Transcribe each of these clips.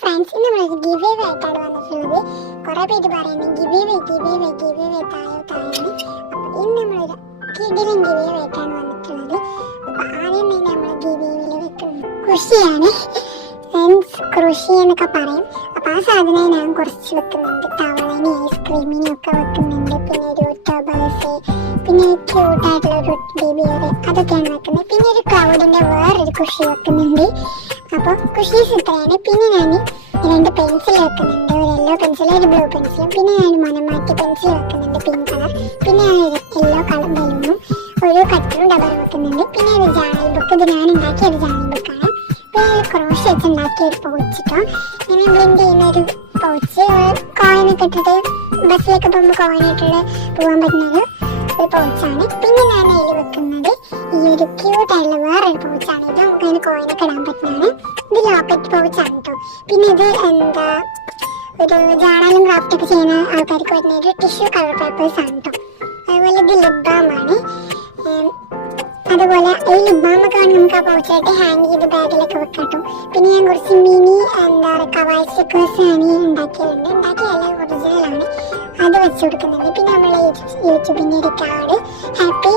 Friends, ഇന്ന് നമ്മളൊരു give away ആയിട്ടാണ് വന്നിട്ടുള്ളത്. കുറേ പേര് പറയുന്നത് ഗിവ് അവേ തായോ തായോന്ന്. അപ്പോൾ ഇന്ന് നമ്മളൊരു കിടിലൻ ഗിവ് അവേ ആയിട്ടാണ് വന്നിട്ടുള്ളത്. അപ്പോൾ ആദ്യം തന്നെ നമ്മൾ ഗിവ് അവേയിൽ വെക്കുന്നത് കൃഷിയാണ്. കൃഷി എന്നൊക്കെ പറയും. അപ്പോൾ ആ സാധനം ഞാൻ കുറച്ച് വെക്കുന്നുണ്ട്. തവളനി ഐസ്ക്രീമിനും ഒക്കെ വെക്കുന്നുണ്ട്. പിന്നെ ഒരു ടോബേഴ്സ്, പിന്നെ ക്യൂട്ടായിട്ടുള്ളൊരു ബേബിയർ, അതൊക്കെയാണ് വെക്കുന്നത്. പിന്നെ ഒരു ക്ലൗഡിൻ്റെ വേറൊരു കൃഷി വെക്കുന്നുണ്ട്. അപ്പോൾ കുഷീസ് ഇത്രയാണ്. പിന്നെ ഞാൻ 2 പെൻസിൽ വെക്കുന്നുണ്ട്, ഒരു യെല്ലോ പെൻസിലും ഒരു ബ്ലൂ പെൻസിലും. പിന്നെ ഞാൻ മനമാറ്റി പെൻസിൽ വെക്കുന്നുണ്ട്, പിങ്ക് കളർ. പിന്നെ ഞാൻ യെല്ലോ കളർ ബലൂണും ഒരു കട്ടറും ഡബർ വെക്കുന്നുണ്ട്. പിന്നെ ഒരു ജാനൽ ബുക്ക്, ഇത് ഞാൻ ഉണ്ടാക്കിയ ഒരു ജാനൽ ബുക്കാണ്. പിന്നെ ഒരു ക്രോഷ് വെച്ച് ഉണ്ടാക്കിയ ഒരു പൗച്ചിട്ടോ, ഇങ്ങനെ ബ്ലെൻഡ് ചെയ്യുന്ന ഒരു പൗച്ച്, കോയിനൊക്കെ ഇട്ടിട്ട് ബസ്സിലൊക്കെ പോകുമ്പോൾ കോയിനിട്ടിട്ട് പോകാൻ പറ്റുന്നൊരു പൗച്ചാണ്. പിന്നെ ഞാൻ അതിൽ വെക്കുന്നത് ഈ ഒരു ക്യൂട്ടായിട്ടുള്ള വേറൊരു പൗച്ചാണ്. ഇത് നമുക്ക് അതിന് കോയിനൊക്കെ ഇടാൻ പറ്റുന്നതാണ്. ഇത് ലോക്കറ്റ് പൗച്ചാണ് കേട്ടോ. പിന്നെ ഇത് ഒരു ജാണലും ക്രാഫ്റ്റ് ഒക്കെ ചെയ്യുന്ന ആൾക്കാർക്ക് വരുന്ന ഒരു ടിഷ്യൂ കളർ പേപ്പേഴ്സ് ആണ് കേട്ടോ. അതുപോലെ ഇത് ലിപ് ബാമാണ്. അതുപോലെ ഈ ലിപ് ബാമൊക്കെ നമുക്ക് ആ പൗച്ചായിട്ട് ഹാങ് ചെയ്ത് ബാഗിലൊക്കെ വെക്കാം കേട്ടോ. പിന്നെ ഞാൻ കുറച്ച് മിനി കവായ് സ്റ്റിക്കേഴ്സ് ഞാൻ ഉണ്ടാക്കിയതുണ്ട്. ഉണ്ടാക്കിയല്ല, ഒറിജിനലാണ്. അത് വെച്ച് കൊടുക്കുന്നുണ്ട്. പിന്നെ നമ്മളെ യൂട്യൂബിൻ്റെ ഒരു card happy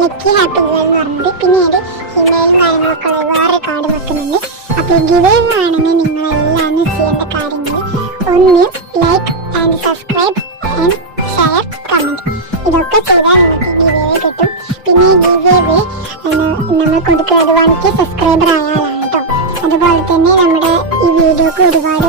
lucky happy girl എന്ന് പറഞ്ഞിട്ട്, പിന്നെ ഒരു ഇമെയിലും കാര്യങ്ങളൊക്കെ ഉള്ള വേറെ കാർഡ് വെക്കുന്നുണ്ട്. അപ്പോൾ ഗിവ് ആണെങ്കിൽ നിങ്ങളെല്ലാം ചെയ്യേണ്ട കാര്യങ്ങൾ, ഒന്ന് like and subscribe and share comment. ഇതൊക്കെ ചെയ്താൽ നമുക്ക് ഗിവ് കിട്ടും. പിന്നെ ഗിവ് നമ്മൾ കൊടുക്കുന്നത് 1K സബ്സ്ക്രൈബർ ആയാലാണ് കേട്ടോ. അതുപോലെ തന്നെ നമ്മുടെ ഈ വീഡിയോക്ക് ഒരുപാട്